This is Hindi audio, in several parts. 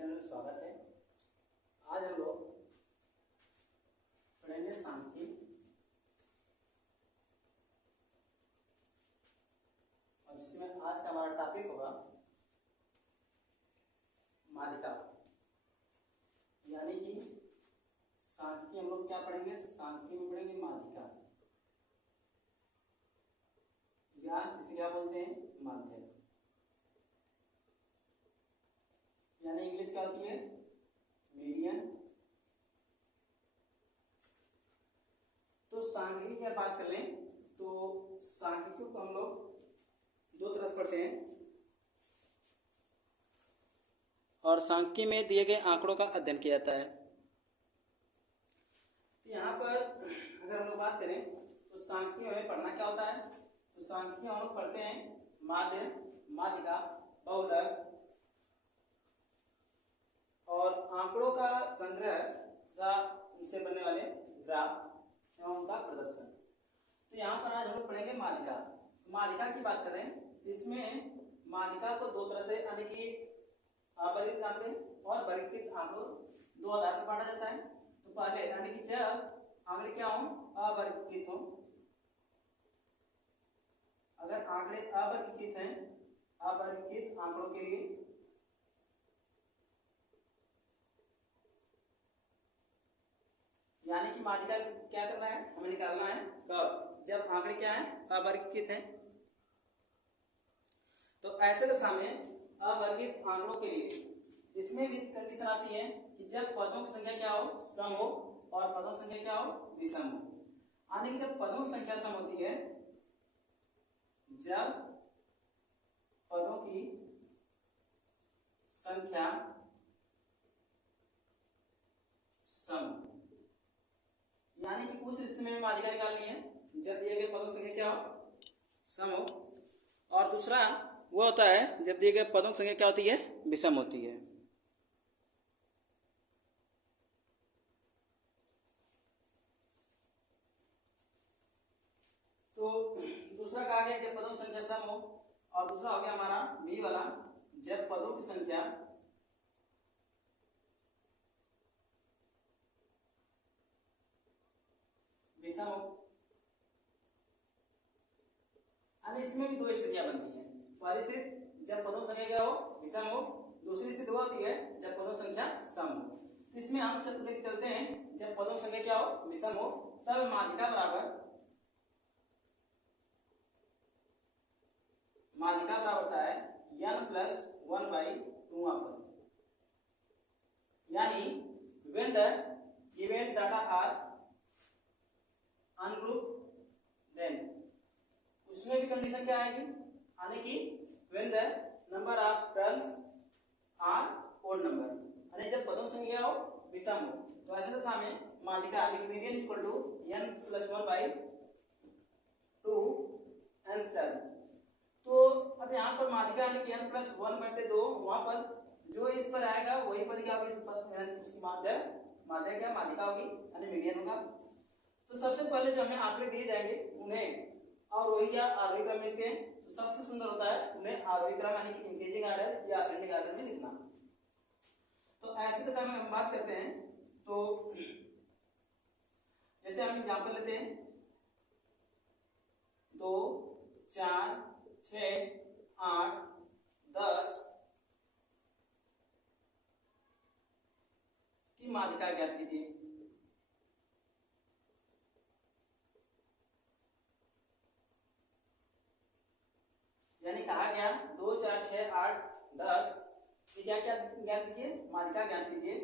चैनल में स्वागत है। आज हम लोग पढ़ेंगे सांख्यिकी और जिसमें आज का हमारा टॉपिक होगा माध्यिका। यानी कि सांख्यिकी हम लोग क्या पढ़ेंगे, सांख्यिकी में पढ़ेंगे माध्यिका या जिसे क्या बोलते हैं माध्यक, यानी इंग्लिश क्या होती है मीडियन। तो सांख्यिकी की बात कर लें तो सांख्यिकी को हम लोग दो तरह से पढ़ते हैं और सांख्यिकी में दिए गए आंकड़ों का अध्ययन किया जाता है। तो यहाँ पर अगर हम लोग बात करें तो सांख्यिकी में पढ़ना क्या होता है, तो सांख्यिकी हम लोग पढ़ते हैं माध्य, माध्यिका, बहुलक और आंकड़ों का संग्रह तथा उनसे बनने वाले ग्राफ एवं उनका प्रदर्शन। तो यहाँ पर आज हम लोग पढ़ेंगे माध्यिका। माध्यिका की बात करें तो इसमें माध्यिका को दो तरह से यानी कि अवर्गीकृत आंकड़े और वर्गीकृत आंकड़ों दो आधार पर बांटा जाता है। तो पहले यानी कि जब आंकड़े क्या हो अवर्गीकृत हो, अगर आंकड़े अवर्गीकृत हैं, अवर्गीकृत आंकड़ों के लिए यानी कि माध्यिका क्या करना है, हमें निकालना है कब, जब आंकड़े क्या है अवर्गीकृत हैं। तो ऐसे दशा में अवर्गीकृत आंकड़ों के लिए इसमें भी कंडीशन आती है कि जब पदों की संख्या क्या हो सम हो और पदों की संख्या क्या हो विषम हो। यानी कि जब पदों की संख्या सम होती है, जब पदों की संख्या सम, यानी कि उस स्थिति में माध्यिका निकालनी है जब दिए गए पदों की संख्या क्या हो सम हो, और दूसरा वो होता है जब दिए गए पदों की संख्या क्या होती है विषम होती है। तो दूसरा कहा गया जब पदों की संख्या सम हो, और दूसरा हो गया हमारा बी वाला जब पदों की संख्या विषम हो। इसमें भी दो स्थितियां बनती हैं। पहली स्थिति जब पदों की संख्या क्या हो विषम हो, दूसरी स्थिति वो होती है जब पदों की संख्या सम हो। तो इसमें हम लेके चलते हैं जब पदों की संख्या क्या हो विषम हो, तब माध्यिका बराबर होता है n+1/2 पद। यानी when the given data are ungrouped then उसमें भी कंडीशन क्या आएगी, यानी कि when the number of terms are odd number, यानी जब पदों की संख्या हो विषम हो। तो ऐसे दशा में माध्यिका median equal to n+1/2 nth term. तो अब यहाँ पर माध्यिका यानी कि n+1/2 वहां पर जो इस पर आएगा वही पर क्या होगी, उसकी माध्य क्या माध्यिका होगी यानी मीडियन होगा। तो सबसे पहले जो हमें आंकड़े दिए जाएंगे उन्हें और वही या आरोही क्रम मिलते हैं, तो सबसे सुंदर होता है उन्हें आरोही क्रम यानी कि इंक्रीजिंग ऑर्डर या असेंडिंग ऑर्डर में लिखना। तो ऐसे दशा में हम बात करते हैं तो जैसे हम एग्जांपल लेते हैं 2, 4, 6, 8, 10 की माध्यिका ज्ञात कीजिए। यानी कहा गया 2, 4, 6, 8, 10 की क्या क्या ज्ञात कीजिए माध्यिका ज्ञात कीजिए।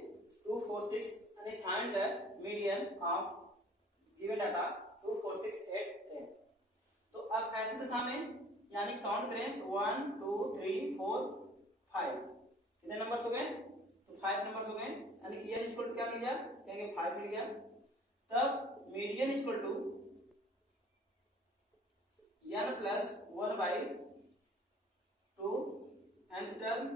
2, 4, 6 यानी find the median of given data 2, 4, 6, 8, 10। तो अब ऐसी दशा में यानी काउंट करें तो 1, 2, 3, 4, 5 कितने नंबर्स हो गए, तो 5 नंबर्स हो गए। यानी कि n इक्वल टू क्या मिल गया, कहेंगे 5 मिल गया। तब median equal to n+1/2 nth term.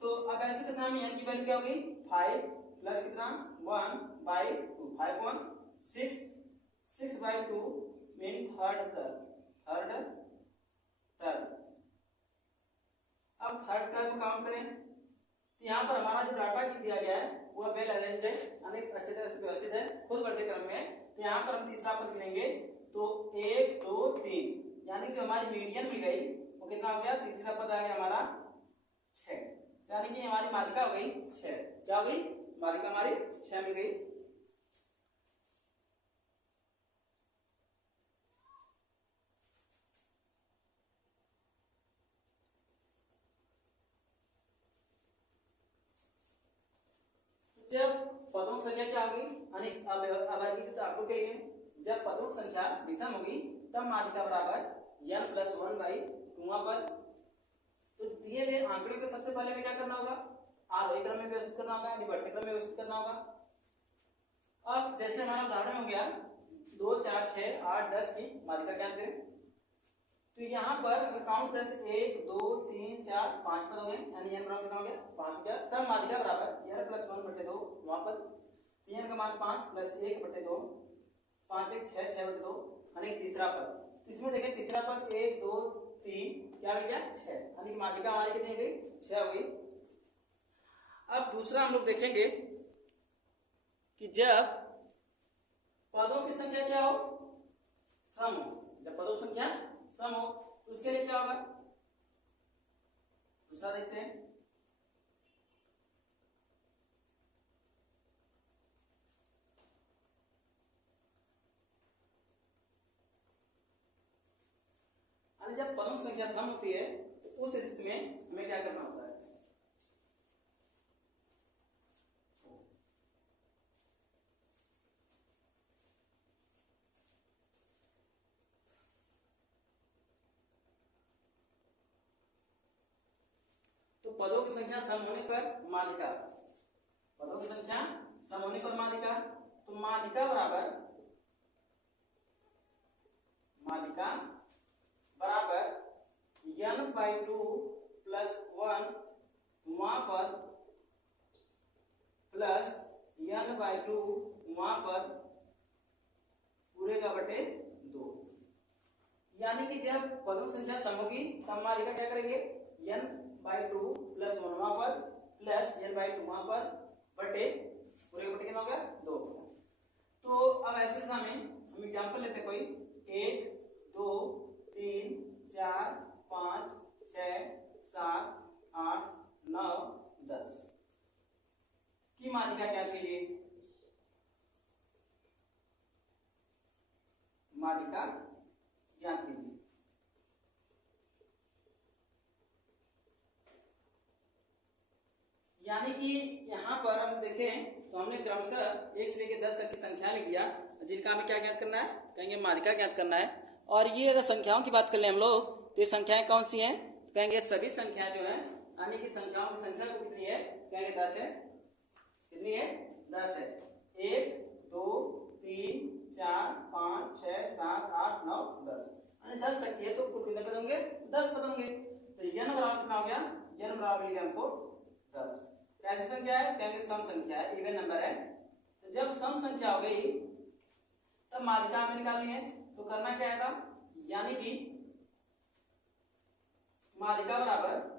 तो अब ऐसे दशा में n की वैल्यू क्या होगी 5 प्लस कितना 1/2 5/6 6/2 मीन थर्ड टर्म। अब थर्ड टर्म काउंट करें तो यहाँ पर हमारा जो डाटा दिया गया है वो वेल अरेंज्ड है, यानी अच्छी तरह से व्यवस्थित है खुद बढ़ते क्रम में। तो यहाँ पर हम तीसरा पद गिनेंगे तो 1 2 3, यानी कि हमारी मीडियन मिल गई वो कितना हो गया, तीसरा पद आ गया हमारा 6, यानी कि हमारी मालिका हो गई 6। क्या हो गई, मालिका हमारी 6 मिल गई। जब पदों की संख्या क्या होगी, यानी अवर्गीकृत आंकड़ों के लिए जब पदों की संख्या विषम होगी तब मालिका बराबर n+1/2 पद। तो दिए गए आंकड़े को सबसे पहले में क्या करना होगा, आरोही क्रम में व्यवस्थित करना होगा, यानी बढ़ते क्रम में व्यवस्थित करना होगा। अब जैसे हमारा उदाहरण हो गया 2 4 6 8 10 की मालिका ज्ञात करें, तो यहाँ पर अगर काउंट करें तो 1 2 3 4 5 पद हो गए, यानी n बराबर कितना हो गया 5 हो गया। तब मालिका बराबर n+1/2 वहां पर n का मान 5 + 1/2, 5 1 6 6/2, यानी तीसरा पद। इसमें देखें तीसरा पद 1 2 3 क्या मिल गया 6, यानी कि मालिका हमारी कितनी हो गई 6 हो गई। अब दूसरा हम लोग देखेंगे कि जब पदों की संख्या क्या हो, सम हो। जब पदों की संख्या सम हो तो उसके लिए क्या होगा, दूसरा देखते हैं। जब पदों की संख्या सम होती है तो उस स्थिति में हमें क्या करना होता है, तो पदों की संख्या सम होने पर मालिका, पदों की संख्या सम होने पर मालिका, तो मालिका बराबर n/2 + 1 वहां पद प्लस n/2 वहां पद पूरे का बटे 2, यानी कि जब पदों की संख्या सम होगी तब मालिका क्या करेंगे, n/2 + 1 वहां पद प्लस n/2 वहां पद बटे पूरे का बटे कितना होगा 2। तो अब ऐसे समय हम एग्जांपल लेते हैं कोई 1 2 3 4 5 6 7 8 9 10 की मालिका क्या कीजिए, मालिका ज्ञात कीजिए। यानी कि यहाँ पर हम देखें तो हमने क्रमशः 1 से लेकर 10 तक की संख्या लिख दिया, जिनका हमें क्या ज्ञात करना है, कहेंगे मालिका ज्ञात करना है। और ये अगर संख्याओं की बात कर ले हम लोग तो ये संख्याएं कौन सी हैं, कहेंगे सभी संख्याएं जो है, यानी कि संख्याओं की संख्या कितनी है, कहेंगे 10 है। कितनी है 10 है। 1 2 3 4 5 6 7 8 9 10, यानी 10 तक की है तो कुल कितने पद होंगे, 10 पद होंगे। तो n बराबर कितना हो गया, n बराबर मिल गया हमको 10। कैसी संख्या है, कहेंगे सम संख्या है, इवन नंबर है। तो जब सम संख्या हो गई तब मालिका हमें निकालनी है, तो करना क्या है, यानी कि मालिका बराबर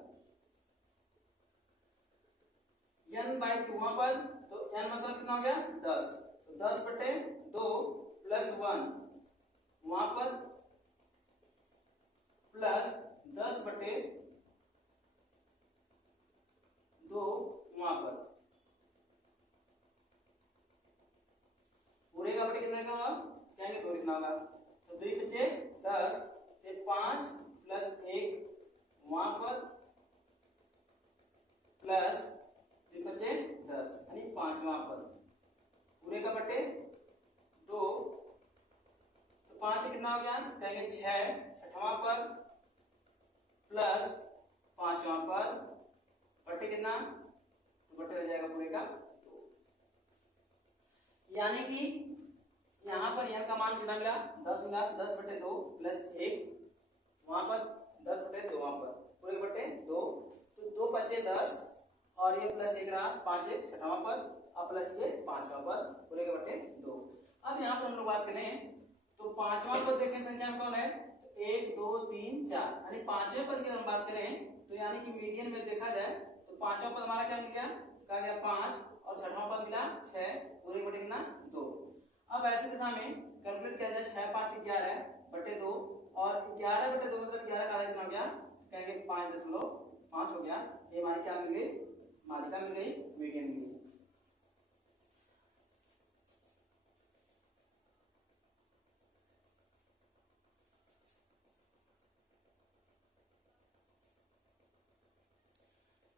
n/2 पद, तो n मतलब कितना हो गया 10, तो 10/2 + 1 वहां पर प्लस 10/2 वहां पर पूरे का बटे कितना होगा, कहेंगे 2 लिखना होगा। तो 2 बचे 10, 5 + 1 वहां पर प्लस 2 बचे 10, यानी 5 वहां पर पूरे का बटे 2, तो 5 कितना हो गया, कहेंगे 6 छठवां पर प्लस 5 वहां पर बटे कितना, तो बटे हो जाएगा पूरे का 2, यानी कि यहाँ पर n का मान कितना मिला 10 मिला, 10/2 + 1 वहां पर 10/2 वहां पर पूरे बटे 2, तो 2 बचे 10 और ये प्लस 1 रहा 5 1 छठवां पर, अब प्लस ये 5वां पर पूरे के बटे 2। अब यहाँ पर हम लोग बात करें तो 5वां पद देखें संख्या में कौन है, 1 2 3 4, यानी 5वें पद की हम बात करें तो यानी कि मीडियन में देखा जाए तो पांचवा पद हमारा क्या मिल गया, कहा गया 5 और छठवां पद मिला 6, पूरे बटे कितना 2। अब ऐसे दिशा में कैलकुलेट किया जाए 6 5 11 बटे 2 और 11 बटे 2 मतलब 11 का आधा कितना हो गया, कहेंगे 5.5 हो गया। ये हमारी क्या मिल गई, मालिका मिल गई, मीडियन मिल गई।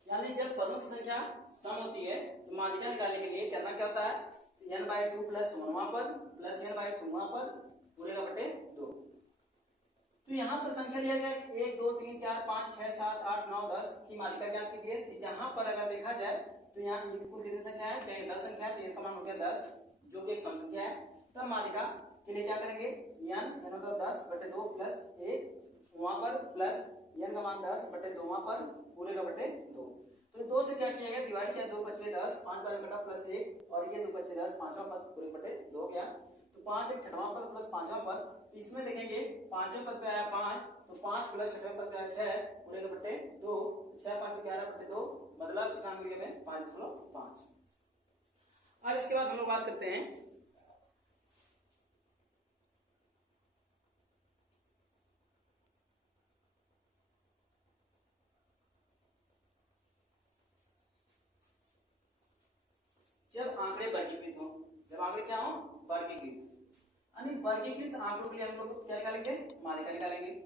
यानी जब पदों की संख्या सम होती है तो माध्यिका निकालने के लिए करना क्या होता है, n/2 प्लस 1वां पद प्लस n/2वां पद पूरे का बटे 2। तो यहाँ पर संख्या लिया गया 1 2 3 4 5 6 7 8 9 10 की माध्यिका ज्ञात कीजिए। यहाँ पर अगर देखा जाए तो यहाँ कुल कितनी संख्या है, कहीं 10 संख्या है, तो n का मान हो गया 10 जो कि एक सम संख्या है। तब माध्यिका के लिए क्या करेंगे, n मतलब 10 बटे 2 प्लस 1 वहां पर प्लस n का मान 10 बटे 2 वहां पर पूरे का बटे 2। तो 2 से क्या किया गया, डिवाइड किया, 2 बचे 10, 5 बार कटा प्लस 1 और ये 2 बचे 10, पांचवा पद पूरे बटे 2 गया। तो 5 एक छठवां पद प्लस पांचवा पद, इसमें देखेंगे पांचवें पद पे आया 5 तो 5 प्लस छठवें पद पे आया 6 पूरे का बटे 2, 6 5 11 बटे 2 मतलब कितना मिल गया 5.5। अब इसके बाद हम लोग बात करते हैं जब आंकड़े वर्गीकृत हो, जब आंकड़े क्या हो वर्गीकृत, यानी वर्गीकृत आंकड़ों के लिए हम लोग क्या निकालेंगे, मालिका निकालेंगे।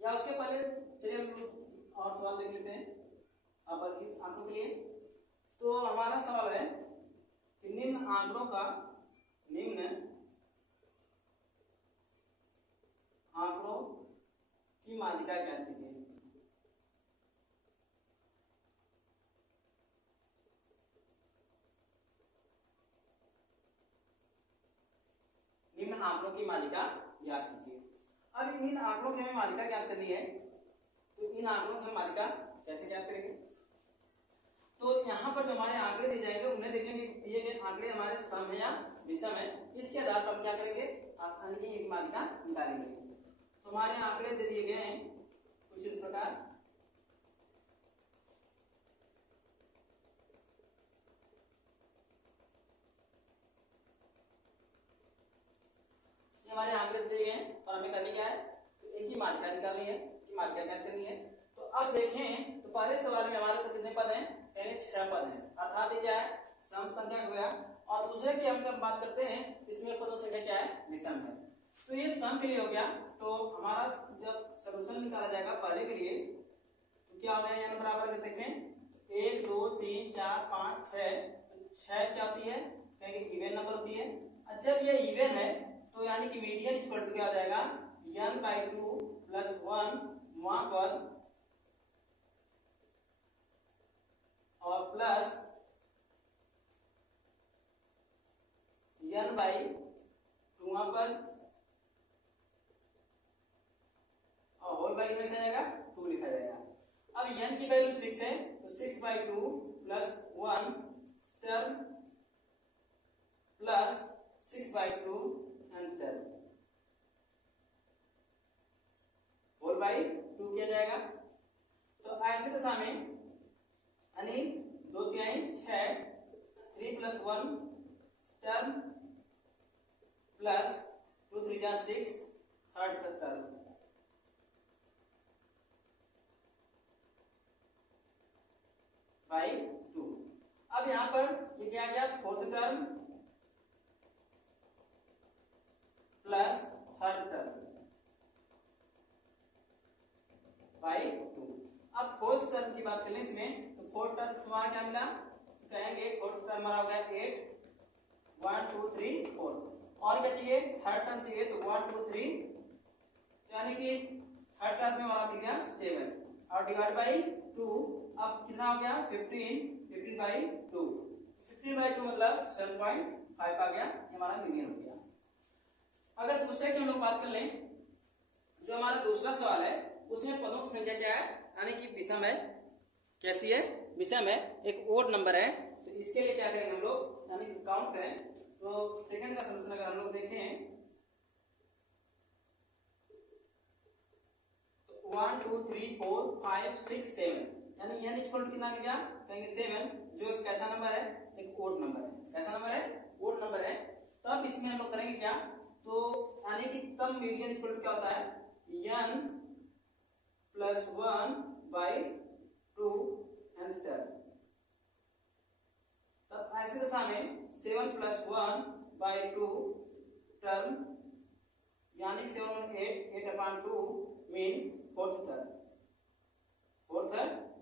या उसके पहले चलिए हम लोग और सवाल देख लेते हैं अवर्गीकृत आंकड़ों के लिए। तो हमारा सवाल है कि निम्न आंकड़ों का, निम्न आंकड़ों की माध्यिका ज्ञात कीजिए। निम्न आंकड़ों की माध्यिका ज्ञात कीजिए। अब इन आंकड़ों की हमें माध्यिका ज्ञात करनी है, तो इन आंकड़ों की हम माध्यिका कैसे ज्ञात करेंगे। तो यहाँ पर जो हमारे आंकड़े दिए जाएंगे उन्हें देखेंगे दिए गए आंकड़े हमारे सम है या विषम है, इसके आधार पर हम क्या करेंगे, माध्यिका निकालेंगे। तो हमारे आंकड़े दे दिए गए हैं कुछ इस प्रकार, हमारे आंकड़े दिए हैं और हमें करनी क्या है, तो इनकी माध्यिका निकालनी है, की माध्यिका ज्ञात करनी है। तो अब देखें तो पहले सवाल में हमारे पास कितने पद हैं, यानी 6 पद हैं, अर्थात ये क्या है सम संख्या हो गया। और दूसरे की हम जब बात करते हैं इसमें पदों संख्या क्या है, विषम है। तो ये सम के लिए हो गया। तो हमारा जब सॉल्यूशन निकाला जाएगा पहले के लिए तो क्या हो गया, n बराबर देखें 1 2 3 4 5 6 क्या होती है, कहेंगे इवन नंबर होती है। और जब ये इवन है तो यानी कि मीडियन इक्वल टू क्या हो जाएगा, n/2 प्लस 1 वहां पर और प्लस n/2 वहां पर और होल बाई कितना लिखा जाएगा, 2 लिखा जाएगा। अब n की वैल्यू 6 है तो 6/2 plus 1 term plus 6/2 and term whole by 2 किया जाएगा। तो ऐसे दशा में यानी 2 3 6 3 प्लस 1 टर्म प्लस 2 3 जा 6 थर्ड टर्म बाई 2। अब यहां पर ये क्या आ गया, fourth term plus third term by 2। अब फोर्थ टर्म की बात करें इसमें तो फोर्थ टर्म हमारा क्या मिला, तो कहेंगे फोर्थ टर्म हमारा हो गया 8 1 2 3 4 और क्या चाहिए, थर्ड टर्म चाहिए तो 1 2 3 यानी कि थर्ड टर्म में हमारा मिल गया 7 और डिवाइड बाई 2। अब कितना हो गया 15 बाई 2 15/2 मतलब 7.5 आ गया, ये हमारा मीडियन हो गया। अगर दूसरे की हम लोग बात कर लें, जो हमारा दूसरा सवाल है उसमें पदों की संख्या क्या है, यानी कि विषम है। कैसी है? विषम है, एक ओड नंबर है। तो इसके लिए क्या करेंगे हम लोग, यानी कि काउंट करें। तो सेकंड का सॉल्यूशन अगर हम लोग देखें तो 1 2 3 4 5 6 7, यानी n इक्वल टू कितना मिल गया, कहेंगे 7, जो एक कैसा नंबर है, एक ओड नंबर है। कैसा नंबर है? ओड नंबर है। तब इसमें हम लोग करेंगे क्या, तो यानी कि तब मीडियन इक्वल टू क्या होता है, n प्लस 1 बाई 2 एंड 10। तब ऐसी दशा में 7 प्लस 1 बाई 2 टर्म, यानी 7 8 8 upon 2 mean fourth term. Fourth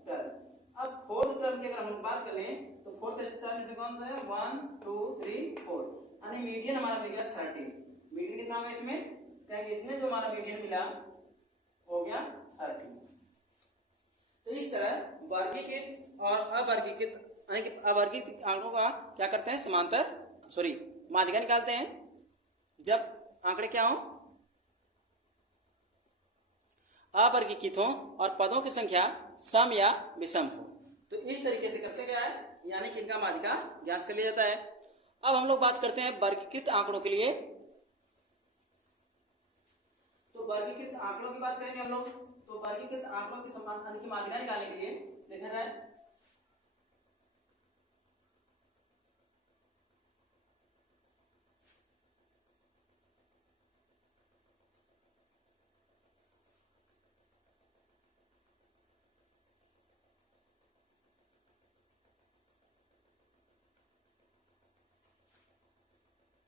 term. अब फोर्थ टर्म की अगर हम बात करें तो फोर्थ टर्म से कौन सा है, 1 2 3 4, यानी मीडियन हमारा मिल गया 30। मीडियन कितना होगा इसमें, कहेंगे इसमें जो हमारा मीडियन मिला हो गया 30। तो इस तरह वर्गीकृत और अवर्गीकृत, यानी कि अवर्गीकृत आंकड़ों का क्या करते हैं, समांतर माध्यिका निकालते हैं जब आंकड़े क्या हो, अवर्गीकृत हो और पदों की संख्या सम या विषम हो। तो इस तरीके से करते क्या है, यानी कि इनका माध्यिका ज्ञात कर लिया जाता है। अब हम लोग बात करते हैं वर्गीकृत आंकड़ों के लिए। तो वर्गीकृत आंकड़ों की बात करेंगे हम लोग, तो वर्गीकृत आंकड़ों की समाधान की माध्यिका निकालने के लिए देखा जाए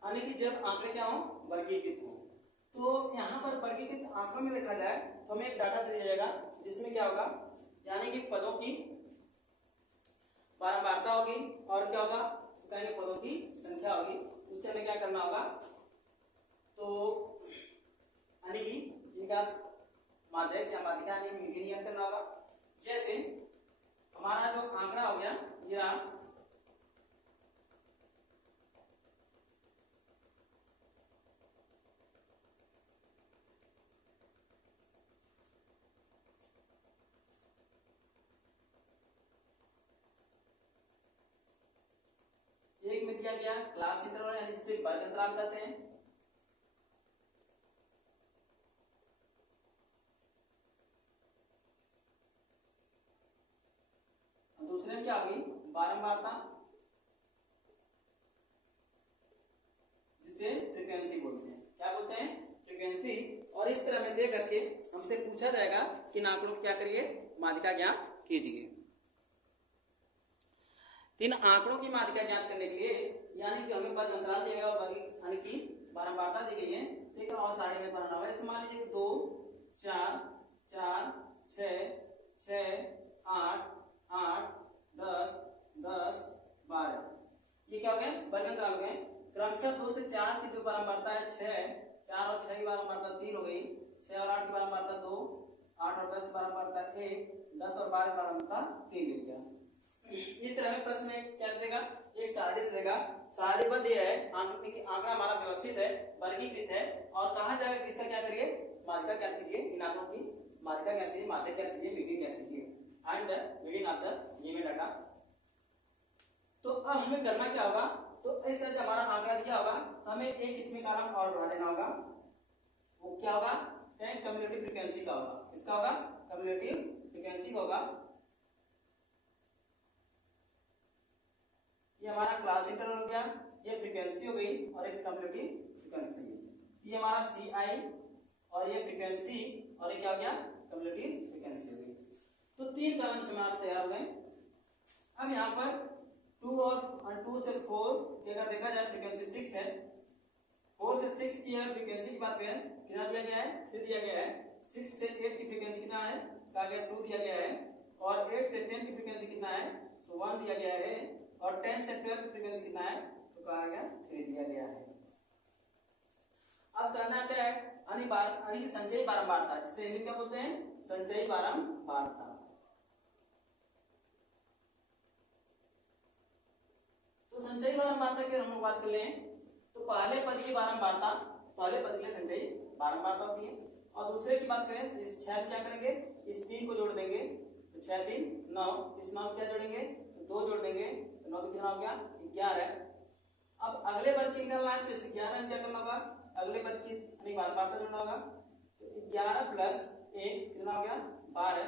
यानी कि जब आंकड़े क्या हो, वर्गीकृत हो। तो यहाँ पर वर्गीकृत आंकड़ों में देखा जाए तो हमें एक डाटा दिया जाएगा जिसमें क्या होगा, यानी कि पदों की बारंबारता होगी और क्या होगा, कहेंगे पदों की संख्या होगी। उससे हमें क्या करना होगा, तो यानी कि इनका माध्यक या माध्यिका मीडियन करना होगा। जैसे हमारा जो आंकड़ा हो गया ये एक में दिया गया क्लास इंटरवल, यानी जिसे वर्ग अंतराल कहते हैं। दूसरे में क्या होगी, बारंबारता, जिसे फ्रीक्वेंसी बोलते हैं। क्या बोलते हैं, फ्रीक्वेंसी। और इस तरह में दे करके हमसे पूछा जाएगा कि इन आंकड़ों को क्या करिए, माध्यिका ज्ञात कीजिए। तीन आंकड़ों की माध्यिका ज्ञात करने के लिए, यानी कि हमें वर्ग अंतराल दिया गया, यानी कि बारंबारता दी गई है, ठीक है, और साढ़े में बनाना होगा। जैसे मान लीजिए 2 4 4 6 6 8 8 10 10 12, ये क्या हो गए, वर्ग अंतराल हो गए। क्रमशः 2 से 4 की जो बारंबारता है 6, 4 और 6 की बारंबारता 3 हो गई, 6 और 8 की बारंबारता 2, 8 और 10 की बारंबारता 1, 10 और 12 की बारंबारता 3 हो गया। इस तरह में प्रश्न में क्या देगा, एक सारणी दे देगा, सारणीबद्ध ये है, आंकड़ा हमारा व्यवस्थित है, वर्गीकृत है, और कहा जाएगा किसका क्या करिए, माध्यिका ज्ञात कीजिए। इन आंकड़ों की माध्यिका ज्ञात कीजिए, माध्यक ज्ञात कीजिए, मीडियन ज्ञात कीजिए and the median of the given data. तो अब हमें करना क्या होगा, तो इस तरह से हमारा आंकड़ा दिया होगा तो हमें एक इसमें कॉलम और बढ़ा देना होगा। वो क्या होगा, कम्युलेटिव फ्रीक्वेंसी का होगा। इसका होगा कम्युलेटिव फ्रीक्वेंसी होगा। ये हमारा क्लास इंटरवल हो गया, ये फ्रीक्वेंसी हो गई, और एक कम्युलेटिव फ्रीक्वेंसी हो गई। ये हमारा सी आई और ये फ्रीक्वेंसी, और ये क्या हो गया, कम्युलेटिव फ्रीक्वेंसी हो गई। तो 3 कॉलम से हमारे तैयार हो गए। अब यहाँ पर 2 और 2 से 4 की अगर देखा जाए फ्रीक्वेंसी 6 है, 4 से 6 की अगर फ्रीक्वेंसी की बात करें कितना दिया गया है, फिर दिया गया है 6 से 8 की फ्रीक्वेंसी कितना है, कहा गया 2 दिया गया है, और 8 से 10 की फ्रीक्वेंसी कितना है, तो 1 दिया गया है, और 10 से 12 की फ्रीक्वेंसी कितना है, तो कहा गया 3 दिया गया है। अब करना क्या है, यानी कि संचयी बारंबारता, जिसे हिंदी क्या बोलते हैं, संचयी बारंबारता। तो संचयी बारंबारता की हम लोग बात कर लें तो पहले पद की बारंबारता पहले पद के लिए संचयी बारंबारता होती है। और दूसरे की बात करें तो इस 6 में क्या करेंगे, इस 3 को जोड़ देंगे तो 6 3 9, इस 9 क्या जोड़ेंगे तो 2 जोड़ देंगे तो 9 कितना हो गया 11। अब अगले वर्ग की निकालना है तो इस 11 में क्या करना होगा, अगले वर्ग की यानी बारंबारता जोड़ना होगा। तो 11 प्लस 1 कितना हो गया 12।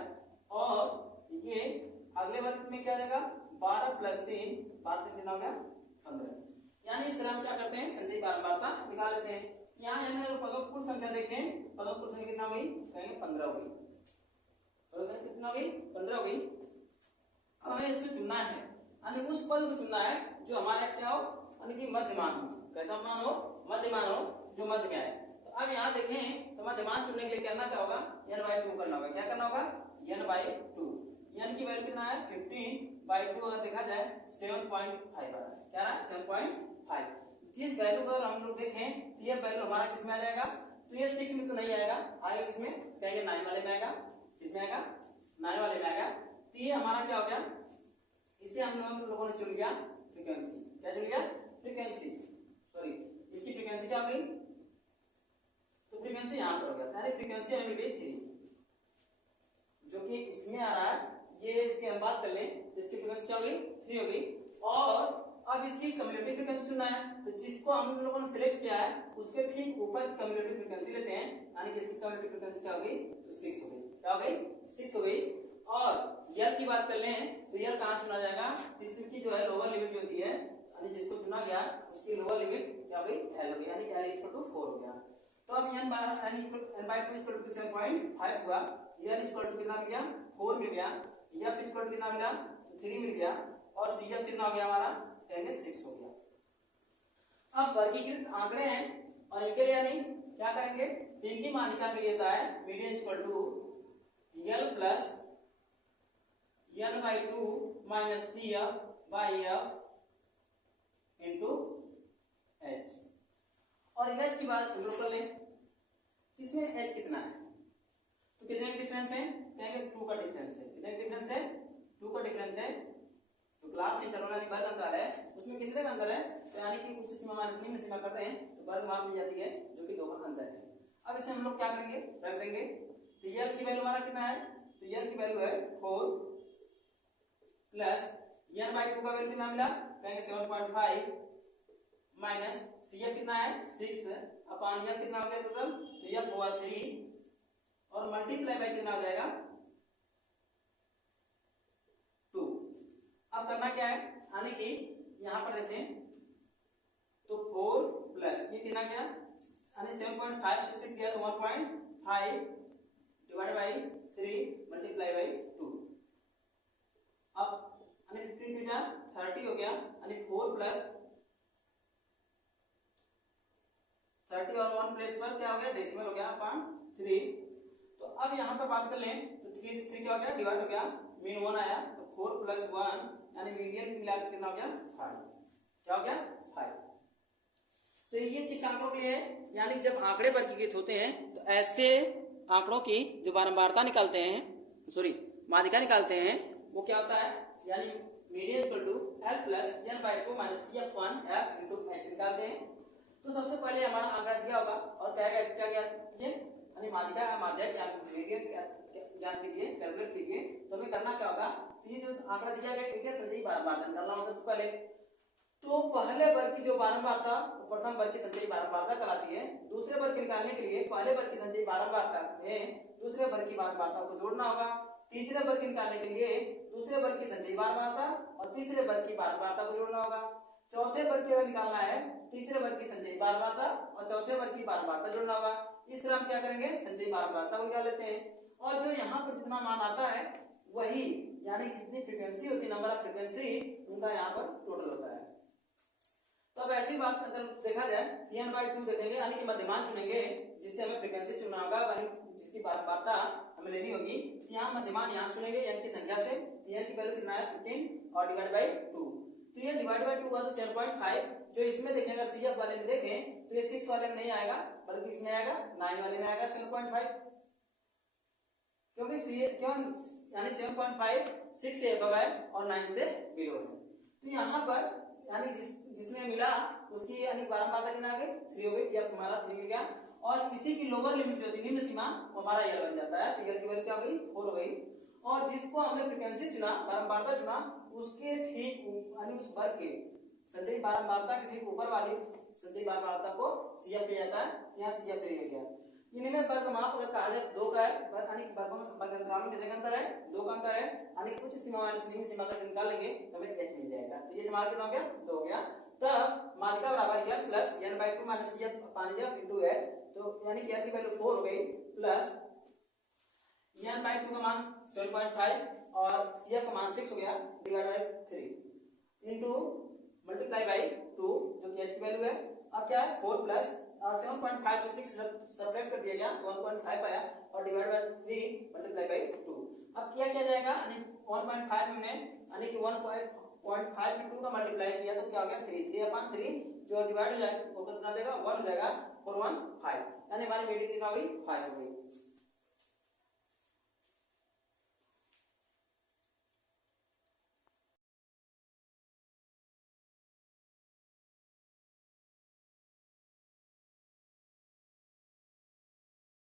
और ये अगले वर्ग में क्या आ जाएगा 12 प्लस 3, 12 कितना हो गया 15। यानी इस तरह हम क्या करते हैं संचयी बारंबारता निकाल लेते हैं। यहाँ है ना पदों की कुल संख्या देखें, पदों की कुल संख्या कितना हो गई, कहेंगे 15 हो गई। पदों की संख्या कितना हो गई 15 हो गई। अब हमें इसमें चुनना है यानी उस पद को चुनना है जो हमारा क्या हो यानी कि मध्यमान हो। कैसा मान हो, मध्यमान हो जो मध्य में आए। तो अब यहाँ देखें तो मध्यमान चुनने के लिए करना क्या होगा, n/2 करना होगा। क्या करना होगा n/2, यानी कि वैल्यू कितना है 15/2 अगर देखा जाए 7.5 आ रहा है। क्या रहा है 7.5। जिस वैल्यू को हम लोग देखें तो ये वैल्यू हमारा किसमें आ जाएगा, तो ये 6 में तो नहीं आएगा, आएगा किसमें, कहेंगे 9 वाले में आएगा। किसमें आएगा 9 वाले में आएगा। तो ये हमारा क्या हो गया, इसे हम लोगों ने चुन लिया फ्रीक्वेंसी। क्या चुन लिया फ्रीक्वेंसी, सॉरी इसकी फ्रीक्वेंसी क्या हो गई, तो फ्रीक्वेंसी यहाँ पर हो गया। यानी फ्रीक्वेंसी हमें मिली 3 जो कि इसमें आ रहा है। ये इसकी हम बात कर लें तो इसकी फ्रीक्वेंसी क्या हो गई 3 हो गई। और अब इसकी कम्युलेटिव फ्रीक्वेंसी चुनना है तो जिसको हम लोगों ने सिलेक्ट किया है उसके ठीक ऊपर कम्युलेटिव फ्रीक्वेंसी लेते हैं। यानी कि इसकी कम्युलेटिव फ्रीक्वेंसी क्या हो गई तो 6 हो गई। क्या हो गई 6 हो गई। और यल की बात कर लें तो यल कहाँ चुना जाएगा, इसकी जो है लोअर लिमिट जो होती है यानी जिसको चुना गया उसकी लोअर लिमिट क्या हो गई एल हो गई, यानी एल इक्वल टू 4 हो गया। तो अब n/2 इक्वल टू 7.5 हुआ, n इक्वल टू कितना मिल गया 4 मिल गया, f इक्वल टू कितना मिला 3 मिल गया, और cf कितना हो गया हमारा कहेंगे 6 हो गया। अब वर्गीकृत आंकड़े हैं और इनके लिए यानी क्या करेंगे, इनकी माध्यिका के लिए होता है median equal to l plus n/2 minus cf/f into h। और h की बात हम लोग कर लें, इसमें h कितना है तो कितने का डिफरेंस है, कहेंगे 2 का डिफरेंस है। कितने का डिफरेंस है 2 का डिफरेंस है। तो क्लास इंटरवल यानी वर्ग अंतर है उसमें कितने का अंतर है, तो यानी कि उच्च सीमा माइनस निम्न सीमा करते हैं तो वर्ग वहां मिल जाती है जो कि 2 का अंतर है। अब इसे हम लोग क्या करेंगे रख देंगे। तो यल की वैल्यू हमारा कितना है, तो यल की वैल्यू है 4 प्लस n/2 का वैल्यू कितना मिला, कहेंगे 7.5 माइनस cf कितना है 6 अपॉन f कितना हो गया टोटल, तो f हुआ 3 और मल्टीप्लाई बाय कितना हो जाएगा 2। अब करना क्या है, यानी कि यहां पर देखें तो 4 प्लस ये कितना गया यानी 7.5 से 6 गया तो 1.5 डिवाइड बाय 3 मल्टीप्लाई बाय 2। अब यानी 15 30 हो गया, यानी 4 प्लस 30 और 1 प्लेस पर क्या हो गया डेसिमल हो गया अपॉन 3। तो अब यहाँ पर बात कर लें तो 3 से 3 क्या हो गया डिवाइड हो गया, मीन 1 आया तो 4 प्लस 1 यानी मीडियन मिलाकर कितना हो गया 5। क्या हो गया 5। तो ये किस आंकड़ों के लिए है, यानी जब आंकड़े वर्गीकृत होते हैं तो ऐसे आंकड़ों की जो बारंबारता निकालते हैं, सॉरी माध्यिका निकालते हैं, वो क्या होता है यानी median equal to l plus n/2 minus cf/f into h निकालते हैं। तो सबसे पहले हमारा आंकड़ा दिया होगा और क्या गया ये यानी माध्यिका का माध्यक या मीडियन ज्ञात कीजिए कैलकुलेट कीजिए। तो हमें करना क्या होगा, तो ये जो आंकड़ा दिया गया है संचयी बारंबारता निकालना होगा सबसे पहले। तो पहले वर्ग की जो बारंबारता प्रथम वर्ग की संचयी बारंबारता कहलाती है। दूसरे वर्ग निकालने के लिए पहले वर्ग की संचयी बारंबारता में दूसरे वर्ग की बारंबारता को जोड़ना होगा। तीसरे वर्ग निकालने के लिए दूसरे वर्ग की संचयी बारंबारता और तीसरे वर्ग की बारंबारता को जोड़ना होगा। चौथे वर्ग की निकालना है तीसरे वर्ग की संचयी बारंबारता और चौथे वर्ग की बारंबारता जोड़ना होगा। इस तरह हम क्या करेंगे संचयी बारंबारता को निकाल लेते हैं और जो यहाँ पर जितना मान आता है वही यानी जितनी फ्रीक्वेंसी होती है नंबर ऑफ फ्रीक्वेंसी उनका यहाँ पर टोटल होता है। तो अब ऐसी बात अगर देखा जाए n/2 देखेंगे यानी कि मध्यमान चुनेंगे जिससे हमें फ्रीक्वेंसी चुनना होगा जिसकी बारंबारता हमें लेनी होगी। यहाँ मध्यमान यहाँ चुनेंगे n की संख्या से, n की वैल्यू कितना है 15 और डिवाइड बाय 2। तो ये डिवाइड बाय 2 हुआ तो 7.5। जो इसमें देखें अगर cf वाले में देखें तो ये 6 वाले में नहीं आएगा बल्कि इसमें आएगा 9 वाले में आएगा 7.5, क्योंकि क्यों यानी 7.5 6 से अबव है और 9 से बिलो है। तो यहाँ पर यानी जिसमें मिला उसकी यानी बारंबारता कितना आ गई 3 हो गई, या हमारा 3 मिल गया। और इसी की लोअर लिमिट जो थी निम्न सीमा वो हमारा यल बन जाता है, तो यल की वैल्यू क्या हो गई 4 हो गई। और जिसको हमने फ्रीक्वेंसी चुना, बारंबारता चुना, उसके ठीक यानी उस वर्ग के संचयी बारंबारता के ठीक ऊपर वाली संचयी बारंबारता को CF लिया जाता है, यहाँ CF ले लिया गया। इनमें वर्ग माप अगर कहा जाए 2 का है, यानी वर्गांतराल में कितने का अंतर है 2 का अंतर है, यानी उच्च सीमा वाली सीमा तक निकालेंगे तो हमें h मिल जाएगा। तो ये हमारा कितना हो गया 2 हो गया। तब मालिका बराबर l plus n/2 minus CF पानी इनटू h, तो यानी कि l की वैल्यू 4 हो गई प्लस n/2 का मान 7.5 और CF का मान 6 हो गया divide by 3 into multiply by 2 जो कि h की वैल्यू है। अब क्या है 4 प्लस 7.5 से 6 सब्ट्रैक्ट कर दिया गया 1.5 आया और डिवाइड बाय 3 मल्टीप्लाई बाय 2। अब क्या किया जाएगा, यानी 1.5 में यानी कि 1.5 में 2 का मल्टीप्लाई किया तो क्या हो गया 3/3 जो डिवाइड हो जाएगा वो कितना देगा 1 हो जाएगा, 4 1 5, यानी हमारी वैल्यू कितना हो गई 5 हो गई।